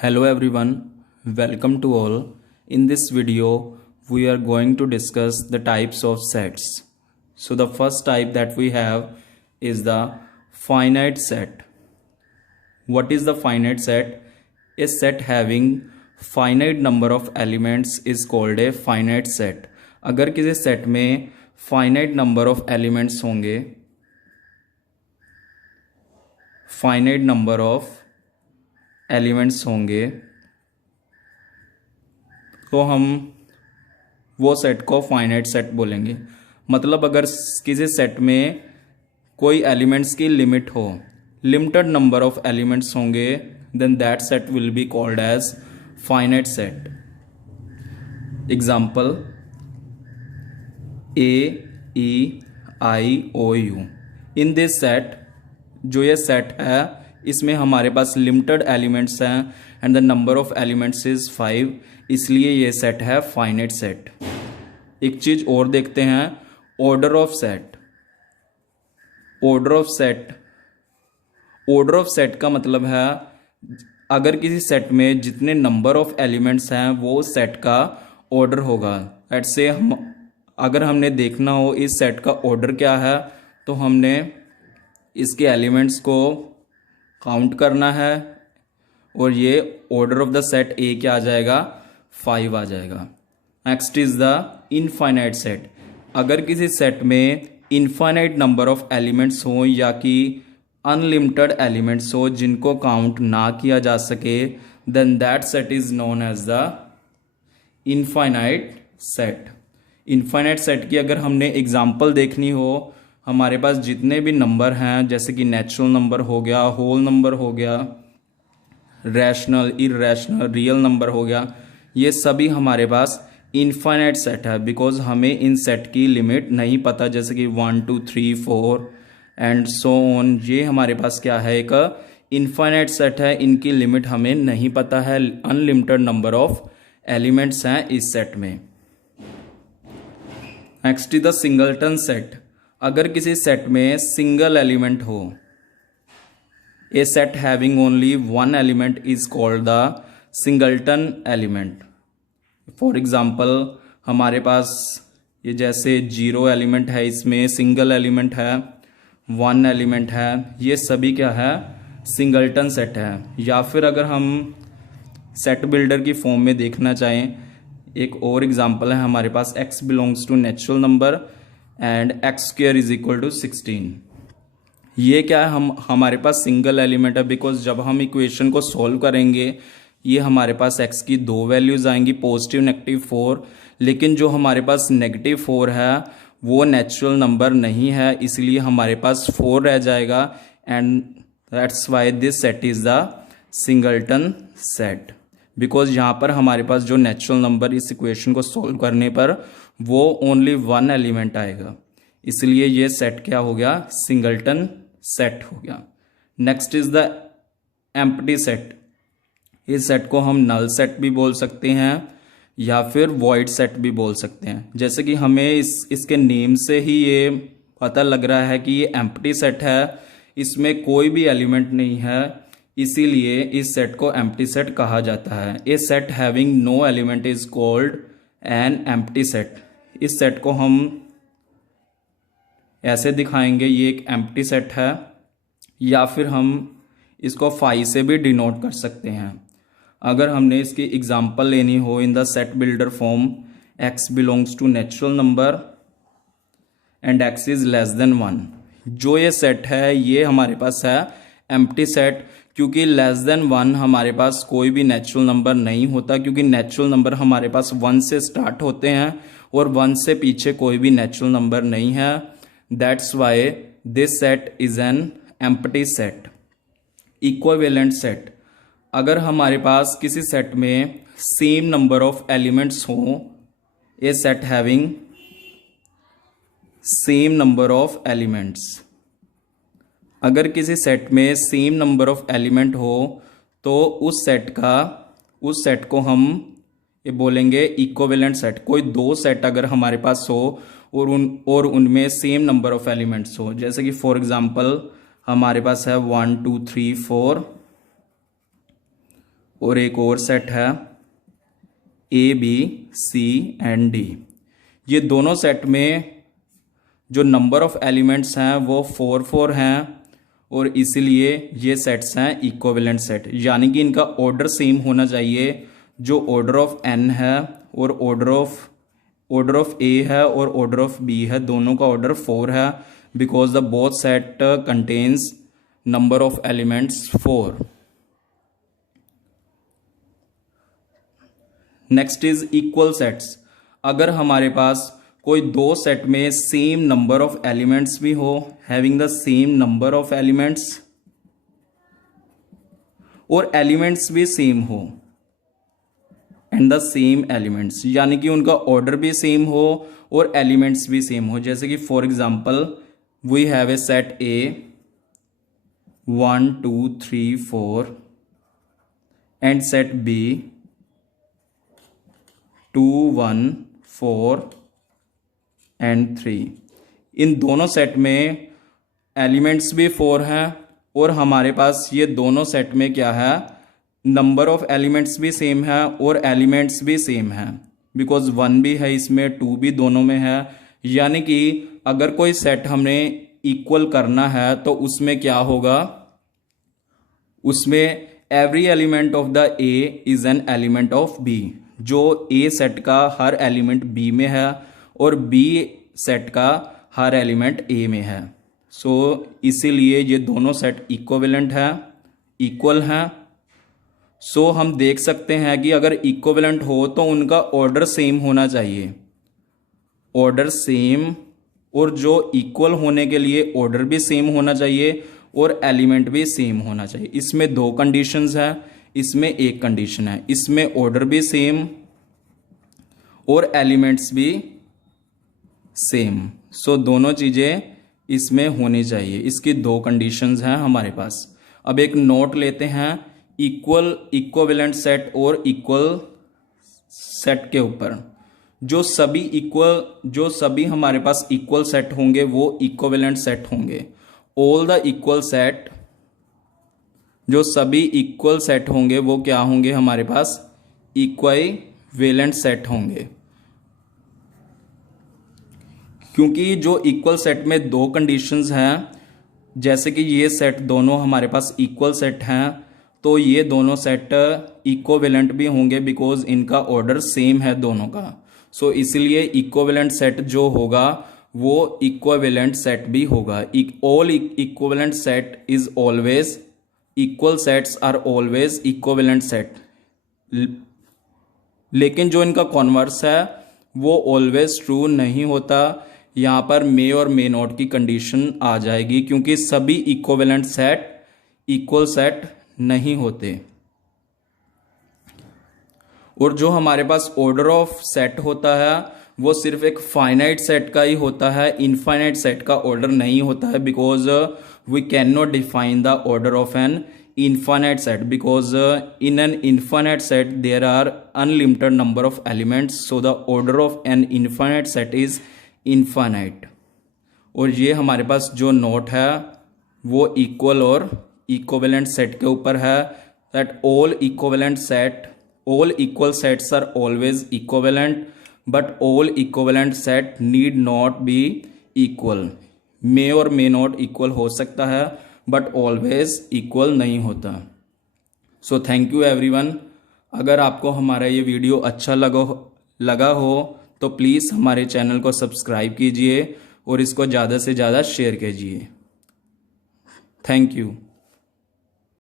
Hello everyone, welcome to all. In this video, we are going to discuss the types of sets. So the first type that we have is the finite set. What is the finite set? A set having finite number of elements is called a finite set. अगर किसी set में finite number of elements होंगे, finite number of elements होंगे तो हम वो set को finite set बोलेंगे। मतलब अगर किसी सेट में कोई एलिमेंट्स की लिमिट हो, लिमिटेड नंबर ऑफ एलिमेंट्स होंगे, then that set will be called as finite set. Example AEIOU। In this set, जो ये सेट है इसमें हमारे पास लिमिटेड एलिमेंट्स हैं and the number of elements is 5, इसलिए ये सेट है फाइनाइट सेट। एक चीज और देखते हैं, order of set. Order of set, order of set का मतलब है अगर किसी सेट में जितने नंबर ऑफ एलिमेंट्स हैं वो सेट का ऑर्डर होगा। लेट्स से अगर हमने देखना हो इस सेट का ऑर्डर क्या है तो हमने इसके एलिमेंट्स को काउंट करना है और ये ऑर्डर ऑफ द सेट ए क्या आ जाएगा, 5 आ जाएगा। Next is the infinite set. अगर किसी सेट में इनफाइनाइट नंबर ऑफ एलिमेंट्स हो या कि अनलिमिटेड एलिमेंट्स हो जिनको काउंट ना किया जा सके, then that set is known as the infinite set. Infinite set की अगर हमने एग्जाम्पल देखनी हो, हमारे पास जितने भी नंबर हैं जैसे कि नेचुरल नंबर हो गया, होल नंबर हो गया, रैशनल, इररैशनल, रियल नंबर हो गया, ये सभी हमारे पास इनफाइनाइट सेट है बिकॉज हमें इन सेट की लिमिट नहीं पता। जैसे कि 1 2 3 4 एंड सो ऑन, ये हमारे पास क्या है, एक इनफाइनाइट सेट है, इनकी लिमिट हमें नहीं पता है। अनलिमिटेड नंबर ऑफ एलिमेंट्स हैं इस सेट में। Next is the singleton set. अगर किसी सेट में सिंगल एलिमेंट हो, a set having only one element is called the singleton element. For example हमारे पास ये जैसे 0 एलिमेंट है, इसमें सिंगल एलिमेंट है, 1 एलिमेंट है, ये सभी क्या है, सिंगलटन सेट है। या फिर अगर हम सेट बिल्डर की फॉर्म में देखना चाहें, एक और एग्जाम्पल है हमारे पास, x belongs to natural number and x square is equal to 16। ये क्या है, हमारे पास सिंगल एलिमेंट है बिकॉज जब हम इक्वेशन को सॉल्व करेंगे ये हमारे पास x की 2 वैल्यूज आएंगी, पॉजिटिव नेगेटिव 4, लेकिन जो हमारे पास नेगेटिव 4 है वो नेचुरल नंबर नहीं है, इसलिए हमारे पास 4 रह जाएगा and that's why this set is the singleton set. Because यहाँ पर हमारे पास जो नेचुरल नंबर इस इक्वेशन को सॉल्व करने पर वो ओनली 1 एलिमेंट आएगा, इसलिए ये सेट क्या हो गया, सिंगलटन सेट हो गया। Next is the empty set. इस सेट को हम नल सेट भी बोल सकते हैं या फिर वॉइड सेट भी बोल सकते हैं। जैसे कि हमें इसके नेम से ही ये पता लग रहा है कि ये एम्प्टी सेट है, इसमें कोई भी एलिमेंट नहीं है, इसीलिए इस सेट को एम्प्टी सेट कहा जाता है। A set having no element is called an empty set. इस सेट को हम ऐसे दिखाएंगे, ये एक एम्प्टी सेट है, या फिर हम इसको 5 से भी डिनोट कर सकते हैं। अगर हमने इसकी एग्जांपल लेनी हो in the set builder form, x belongs to natural number and x is less than 1, जो ये सेट है ये हमारे पास है एम्प्टी सेट, क्योंकि लेस देन 1 हमारे पास कोई भी नेचुरल नंबर नहीं होता, क्योंकि नेचुरल नंबर हमारे पास 1 से स्टार्ट होते हैं और 1 से पीछे कोई भी नेचुरल नंबर नहीं है। That's why this set is an empty set. Equivalent set. अगर हमारे पास किसी सेट में सेम नंबर ऑफ एलिमेंट्स हो, a set having same number of elements, अगर किसी सेट में सेम नंबर ऑफ एलिमेंट हो तो उस सेट को हम ये बोलेंगे इक्विवेलेंट सेट। कोई 2 सेट अगर हमारे पास हो और उनमें सेम नंबर ऑफ एलिमेंट्स हो, जैसे कि फॉर एग्जांपल हमारे पास है 1 2 3 4 और एक और सेट है ABCD। ये दोनों सेट में जो नंबर ऑफ एलिमेंट्स हैं वो 4 हैं और इसीलिए ये सेट्स हैं इक्विवेलेंट सेट, यानी कि इनका ऑर्डर सेम होना चाहिए। जो ऑर्डर ऑफ n है और ऑर्डर ऑफ A है और ऑर्डर ऑफ B है, दोनों का ऑर्डर 4 है, because the both set contains number of elements 4। Next is equal sets. अगर हमारे पास कोई दो सेट में सेम नंबर ऑफ एलिमेंट्स भी हो, having the same number of elements, और एलिमेंट्स भी सेम हो एंड द सेम एलिमेंट्स, यानी कि उनका ऑर्डर भी सेम हो और एलिमेंट्स भी सेम हो। जैसे कि for example we have a set A 1 2 3 4 and set B 2 1 4 and 3। इन दोनों सेट में एलिमेंट्स भी 4 हैं और हमारे पास ये दोनों सेट में क्या है, नंबर ऑफ एलिमेंट्स भी सेम है और एलिमेंट्स भी सेम है, बिकॉज 1 भी है इसमें, 2 भी दोनों में है। यानी कि अगर कोई सेट हमने इक्वल करना है तो उसमें क्या होगा, उसमें every element of the A is an element of B। जो A सेट का हर एलिमेंट B में है और B सेट का हर एलिमेंट A में है। सो इसीलिए ये दोनों सेट इक्विवेलेंट है, इक्वल हैं। सो हम देख सकते हैं कि अगर इक्विवेलेंट हो तो उनका ऑर्डर सेम होना चाहिए, ऑर्डर सेम, और जो इक्वल होने के लिए ऑर्डर भी सेम होना चाहिए और एलिमेंट भी सेम होना चाहिए। इसमें दो कंडीशंस हैं, इसमें एक कंडीशन है, इसमें ऑर्डर भी सेम और एलिमेंट्स भी सेम। सो दोनों चीज़ें इसमें होनी चाहिए, इसकी दो कंडीशंस हैं हमारे पास। अब एक नोट लेते हैं इक्वल, इक्विवेलेंट सेट और इक्वल सेट के ऊपर। जो सभी हमारे पास इक्वल सेट होंगे वो इक्विवेलेंट सेट होंगे। ऑल द इक्वल सेट, जो सभी इक्वल सेट होंगे वो क्या होंगे, हमारे पास इक्विवेलेंट सेट होंगे। क्योंकि जो इक्वल सेट में दो कंडीशंस हैं, जैसे कि ये सेट दोनों हमारे पास इक्वल सेट हैं, तो ये दोनों सेट इक्विवेलेंट भी होंगे बिकॉज इनका ऑर्डर सेम है दोनों का। सो इसलिए इक्विवेलेंट सेट जो होगा वो इक्विवेलेंट सेट भी होगा। All equivalent set is always, equal sets are always equivalent set. लेकिन जो इनका कॉन्वर्स है वो ऑलवेज ट्रू नहीं होता। यहाँ पर मे और मे नॉट की कंडीशन आ जाएगी, क्योंकि सभी इक्विवेलेंट सेट इक्वल सेट नहीं होते। और जो हमारे पास ऑर्डर ऑफ सेट होता है वो सिर्फ एक फाइनाइट सेट का ही होता है, इनफाइनाइट सेट का ऑर्डर नहीं होता है, because we can not define the order of an infinite set, because in an infinite set there are unlimited number of elements, so the order of an infinite set is infinite। और ये हमारे पास जो note है वो equal और equivalent set के ऊपर है, that all equal sets are always equivalent, but all equivalent set need not be equal। may और may not इक्वल हो सकता है बट ऑलवेज इक्वल नहीं होता। So thank you everyone. अगर आपको हमारा ये वीडियो अच्छा लगा हो तो प्लीज़ हमारे चैनल को सब्सक्राइब कीजिए और इसको ज़्यादा से ज़्यादा शेयर कीजिए। Thank you.